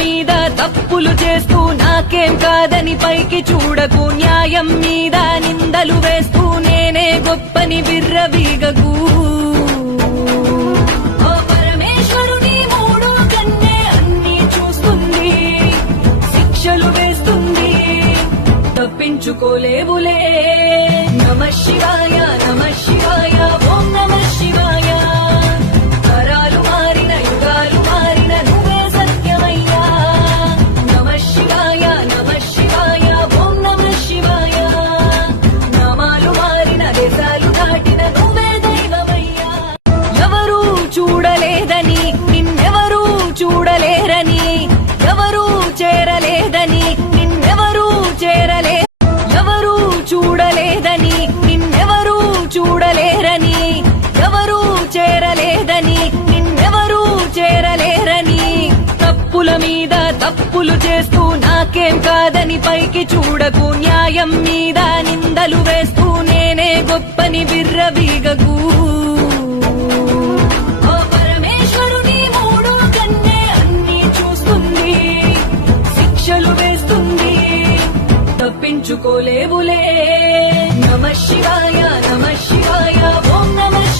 మీద తప్పులు చేస్తూ నాకేం కాదని పైకి చూడకు, న్యాయం మీద నిందలు వేస్తూ నేనే గొప్పని విర్రవీగకు. ఓ పరమేశ్వరుని మూడు కన్నే అన్ని చూస్తుంది, శిక్షలు వేస్తుంది, తప్పించుకోలేవులే. నమః శివాయ నమః శివాయ ఓం నమః శివాయ. తరాలు మారిన యుగాలు మారిన నువ్వే సత్యమయ్యా. నమః శివాయ నమః శివాయ ఓం నమః శివాయ. నామాలు మారిన దేశాలు దాటిన నువ్వే దైవమయ్యా. ఎవరూ చూడలేదని నిన్నెవరూ చూడలేరని, ఎవరూ చేరలేదని నిన్నెవరూ చేరలే, ఎవరూ చూడలేదని నిన్నెవరూ చూడలేరని, ఎవరూ చేరలేదని నిన్నెవరూ చేరలేరని. తప్పుల మీద తప్పులు చేస్తూ నాకేం కాదని పైకి చూడకు, న్యాయం మీద నిందలు వేస్తూ నేనే గొప్పని విర్రవీగకు. ఓ పరమేశ్వరుని మూడు కన్నే అన్ని చూస్తుంది, శిక్షలు వేస్తుంది, తప్పించుకోలేవులే. నమః శివాయ నమః శివాయ ఓం నమః